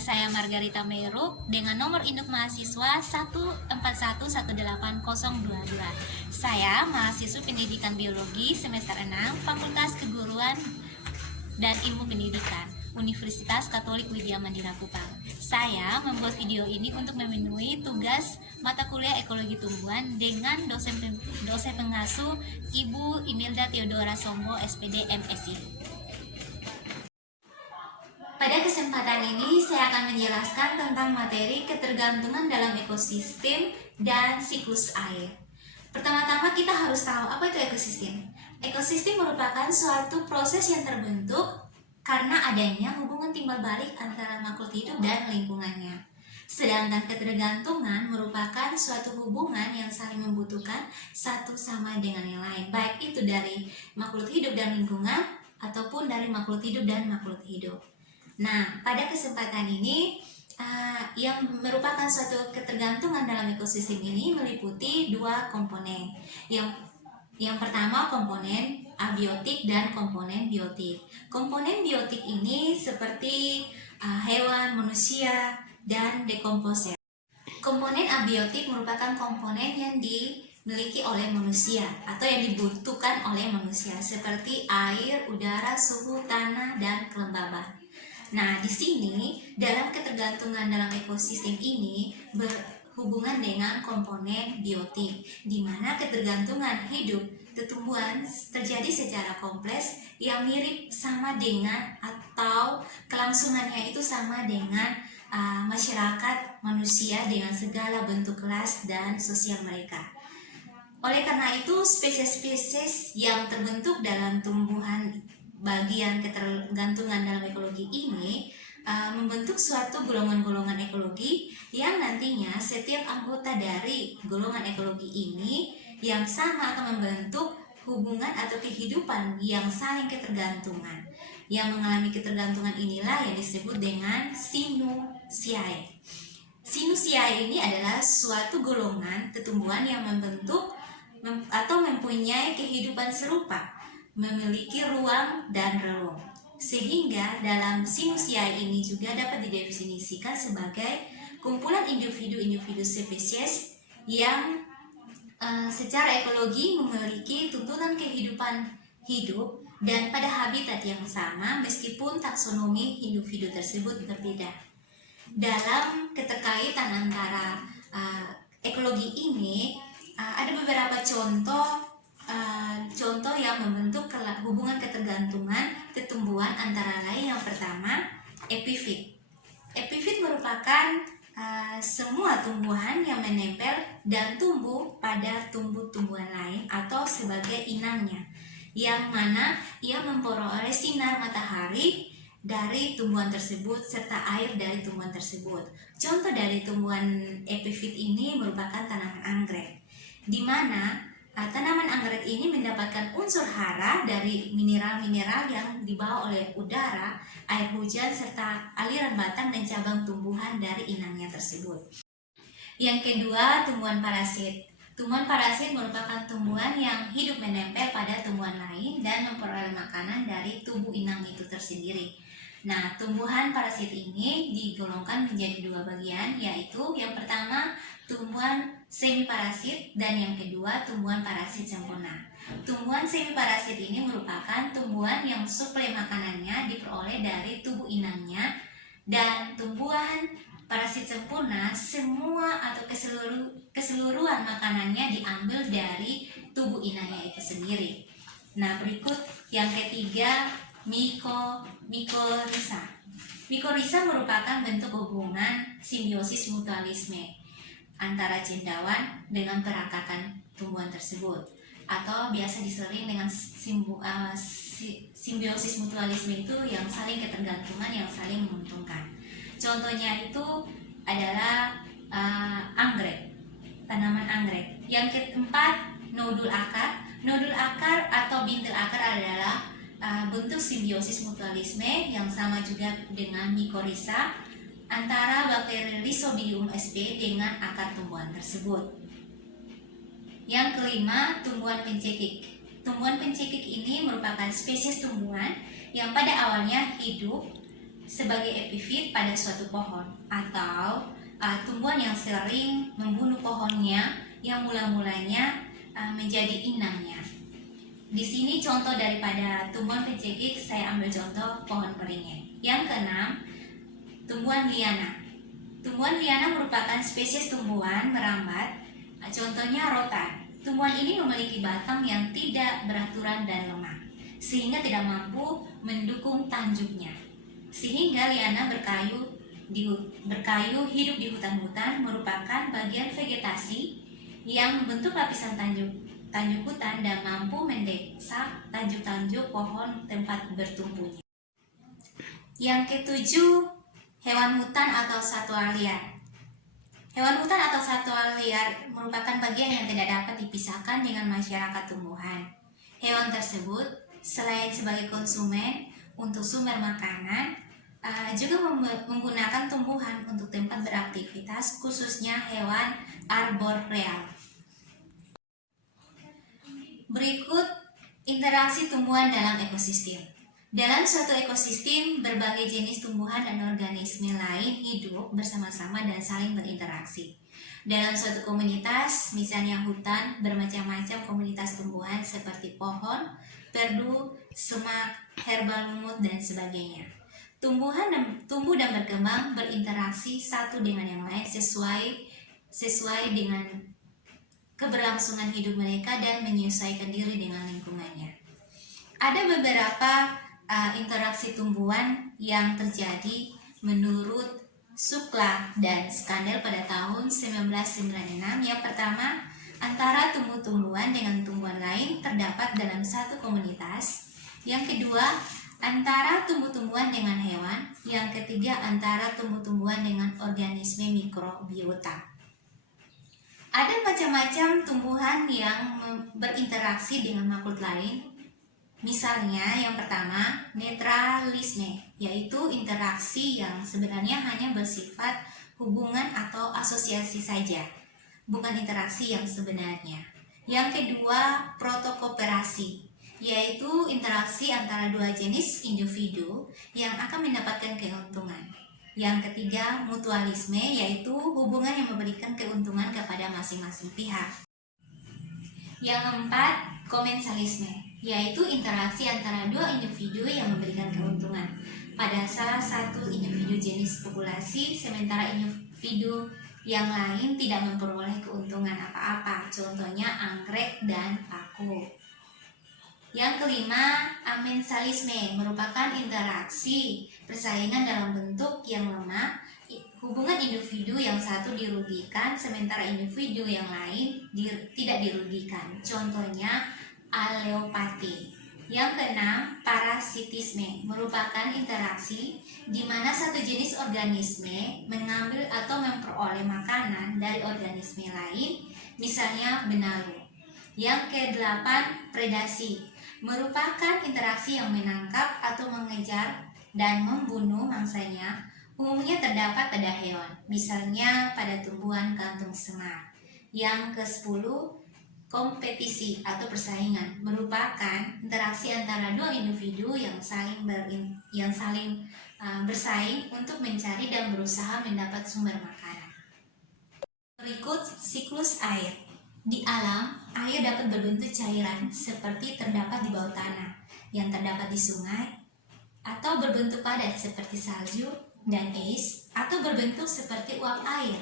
saya Margarita Meru dengan nomor induk mahasiswa 141180022. Saya mahasiswa pendidikan biologi semester 6 Fakultas Keguruan dan Ilmu Pendidikan Universitas Katolik Widya Mandira Kupang. Saya membuat video ini untuk memenuhi tugas mata kuliah ekologi tumbuhan dengan dosen pengasuh Ibu Imelda Theodora Sombo SPD MSI. Pada kesempatan ini saya akan menjelaskan tentang materi ketergantungan dalam ekosistem dan siklus air. Pertama-tama kita harus tahu apa itu ekosistem. Ekosistem merupakan suatu proses yang terbentuk karena adanya hubungan timbal balik antara makhluk hidup dan lingkungannya. Sedangkan ketergantungan merupakan suatu hubungan yang saling membutuhkan satu sama dengan yang lain, baik itu dari makhluk hidup dan lingkungan ataupun dari makhluk hidup dan makhluk hidup. Nah, pada kesempatan ini yang merupakan suatu ketergantungan dalam ekosistem ini meliputi dua komponen. Yang pertama komponen abiotik dan komponen biotik. Komponen biotik ini seperti hewan, manusia, dan dekomposer. Komponen abiotik merupakan komponen yang dimiliki oleh manusia atau yang dibutuhkan oleh manusia seperti air, udara, suhu, tanah, dan kelembaban. Nah, di sini dalam ketergantungan dalam ekosistem ini berhubungan dengan komponen biotik, di mana ketergantungan hidup tumbuhan terjadi secara kompleks yang mirip sama dengan atau kelangsungannya itu sama dengan masyarakat manusia dengan segala bentuk kelas dan sosial mereka. Oleh karena itu, spesies-spesies yang terbentuk dalam tumbuhan bagian ketergantungan dalam ekologi ini membentuk suatu golongan-golongan ekologi yang nantinya setiap anggota dari golongan ekologi ini yang sama akan membentuk hubungan atau kehidupan yang saling ketergantungan. Yang mengalami ketergantungan inilah yang disebut dengan Sinusiae. Sinusiae ini adalah suatu golongan tumbuhan yang membentuk atau mempunyai kehidupan serupa, memiliki ruang dan relung, sehingga dalam Sinusiae ini juga dapat didefinisikan sebagai kumpulan individu-individu spesies yang secara ekologi memiliki tuntunan kehidupan hidup dan pada habitat yang sama meskipun taksonomi individu tersebut berbeda. Dalam keterkaitan antara ekologi ini ada beberapa contoh yang membentuk hubungan ketergantungan tumbuhan antara lain. Yang pertama, epifit. Epifit merupakan semua tumbuhan yang menempel dan tumbuh pada tumbuh-tumbuhan lain atau sebagai inangnya, yang mana ia memperoleh sinar matahari dari tumbuhan tersebut serta air dari tumbuhan tersebut. Contoh dari tumbuhan epifit ini merupakan tanaman anggrek, di mana tanaman anggrek ini mendapatkan unsur hara dari mineral-mineral yang dibawa oleh udara, air hujan, serta aliran batang dan cabang tumbuhan dari inangnya tersebut. Yang kedua, tumbuhan parasit. Tumbuhan parasit merupakan tumbuhan yang hidup menempel pada tumbuhan lain dan memperoleh makanan dari tubuh inang itu tersendiri. Nah, tumbuhan parasit ini digolongkan menjadi dua bagian, yaitu yang pertama tumbuhan semi parasit dan yang kedua tumbuhan parasit sempurna. Tumbuhan semi parasit ini merupakan tumbuhan yang suplai makanannya diperoleh dari tubuh inangnya, dan tumbuhan parasit sempurna semua atau keseluruhan makanannya diambil dari tubuh inangnya itu sendiri. Nah, berikut yang ketiga, mikorhiza. Mikorhiza merupakan bentuk hubungan simbiosis mutualisme antara cendawan dengan perakakan tumbuhan tersebut, atau biasa disering dengan simbiosis mutualisme itu yang saling ketergantungan, yang saling menguntungkan. Contohnya itu adalah anggrek, tanaman anggrek. Yang keempat, nodul akar. Nodul akar atau bintil akar adalah bentuk simbiosis mutualisme yang sama juga dengan mikorhiza antara bakteri Rhizobium sp dengan akar tumbuhan tersebut. Yang kelima, tumbuhan pencekik. Tumbuhan pencekik ini merupakan spesies tumbuhan yang pada awalnya hidup sebagai epifit pada suatu pohon atau tumbuhan yang sering membunuh pohonnya yang mula-mulanya menjadi inangnya. Di sini contoh daripada tumbuhan pencekik, saya ambil contoh pohon beringin. Yang keenam, tumbuhan liana. Tumbuhan liana merupakan spesies tumbuhan merambat, contohnya rotan. Tumbuhan ini memiliki batang yang tidak beraturan dan lemah, sehingga tidak mampu mendukung tanjuknya. Sehingga liana berkayu hidup di hutan-hutan merupakan bagian vegetasi yang membentuk lapisan tanjuk hutan dan mampu mendesak tanjuk-tanjuk pohon tempat bertumbuhnya. Yang ketujuh, hewan hutan atau satwa liar. Hewan hutan atau satwa liar merupakan bagian yang tidak dapat dipisahkan dengan masyarakat tumbuhan. Hewan tersebut selain sebagai konsumen untuk sumber makanan, juga menggunakan tumbuhan untuk tempat beraktivitas, khususnya hewan arboreal. Berikut interaksi tumbuhan dalam ekosistem. Dalam suatu ekosistem, berbagai jenis tumbuhan dan organisme lain hidup bersama-sama dan saling berinteraksi. Dalam suatu komunitas, misalnya hutan, bermacam-macam komunitas tumbuhan seperti pohon, perdu, semak, herba lumut, dan sebagainya. Tumbuhan tumbuh dan berkembang berinteraksi satu dengan yang lain sesuai dengan keberlangsungan hidup mereka dan menyesuaikan diri dengan lingkungannya. Ada beberapa interaksi tumbuhan yang terjadi menurut Shukla dan Skandel pada tahun 1996. Yang pertama, antara tumbuh-tumbuhan dengan tumbuhan lain terdapat dalam satu komunitas. Yang kedua, antara tumbuh-tumbuhan dengan hewan. Yang ketiga, antara tumbuh-tumbuhan dengan organisme mikrobiota. Ada macam-macam tumbuhan yang berinteraksi dengan makhluk lain. Misalnya yang pertama, netralisme, yaitu interaksi yang sebenarnya hanya bersifat hubungan atau asosiasi saja, bukan interaksi yang sebenarnya. Yang kedua, protokooperasi, yaitu interaksi antara dua jenis individu yang akan mendapatkan keuntungan. Yang ketiga, mutualisme, yaitu hubungan yang memberikan keuntungan kepada masing-masing pihak. Yang keempat, komensalisme, yaitu interaksi antara dua individu yang memberikan keuntungan pada salah satu individu jenis populasi, sementara individu yang lain tidak memperoleh keuntungan apa-apa, contohnya anggrek dan paku. Yang kelima, amensalisme, merupakan interaksi persaingan dalam bentuk yang lemah, hubungan individu yang satu dirugikan sementara individu yang lain tidak dirugikan, contohnya aleopati. Yang keenam, parasitisme, merupakan interaksi di mana satu jenis organisme mengambil atau memperoleh makanan dari organisme lain, misalnya benalu. Yang kedelapan, predasi, merupakan interaksi yang menangkap atau mengejar dan membunuh mangsanya, umumnya terdapat pada hewan, misalnya pada tumbuhan kantung semak. Yang ke-10, kompetisi atau persaingan, merupakan interaksi antara dua individu yang saling bersaing untuk mencari dan berusaha mendapat sumber makanan. Berikut siklus air. Di alam, air dapat berbentuk cairan seperti terdapat di bawah tanah yang terdapat di sungai, atau berbentuk padat seperti salju dan es, atau berbentuk seperti uap air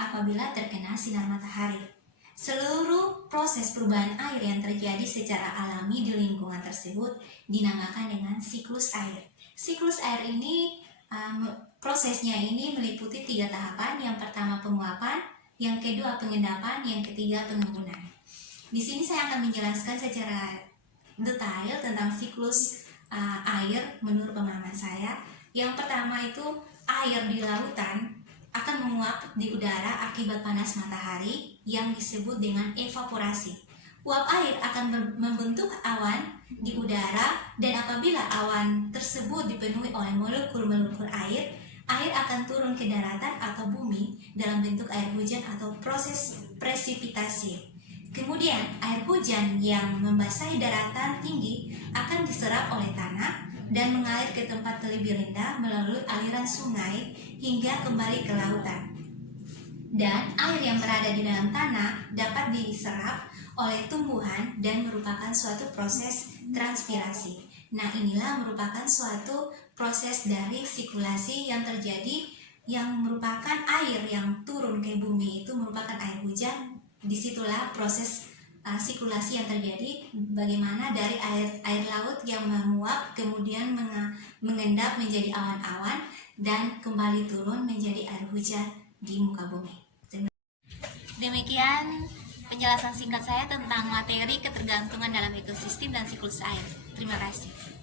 apabila terkena sinar matahari. Seluruh proses perubahan air yang terjadi secara alami di lingkungan tersebut dinamakan dengan siklus air. Siklus air ini, prosesnya ini meliputi 3 tahapan. Yang pertama penguapan, yang kedua pengendapan, yang ketiga pengembunan. Di sini saya akan menjelaskan secara detail tentang siklus air menurut pemahaman saya. Yang pertama itu, air di lautan akan menguap di udara akibat panas matahari yang disebut dengan evaporasi. Uap air akan membentuk awan di udara, dan apabila awan tersebut dipenuhi oleh molekul-molekul air, air akan turun ke daratan atau bumi dalam bentuk air hujan atau proses presipitasi. Kemudian air hujan yang membasahi daratan tinggi akan diserap oleh tanah, dan mengalir ke tempat lebih rendah melalui aliran sungai hingga kembali ke lautan. Dan air yang berada di dalam tanah dapat diserap oleh tumbuhan dan merupakan suatu proses transpirasi. Nah, inilah merupakan suatu proses dari sirkulasi yang terjadi, yang merupakan air yang turun ke bumi itu merupakan air hujan. Disitulah proses sirkulasi yang terjadi, bagaimana dari air laut yang menguap kemudian mengendap menjadi awan-awan dan kembali turun menjadi air hujan di muka bumi. Demikian penjelasan singkat saya tentang materi ketergantungan dalam ekosistem dan siklus air. Terima kasih.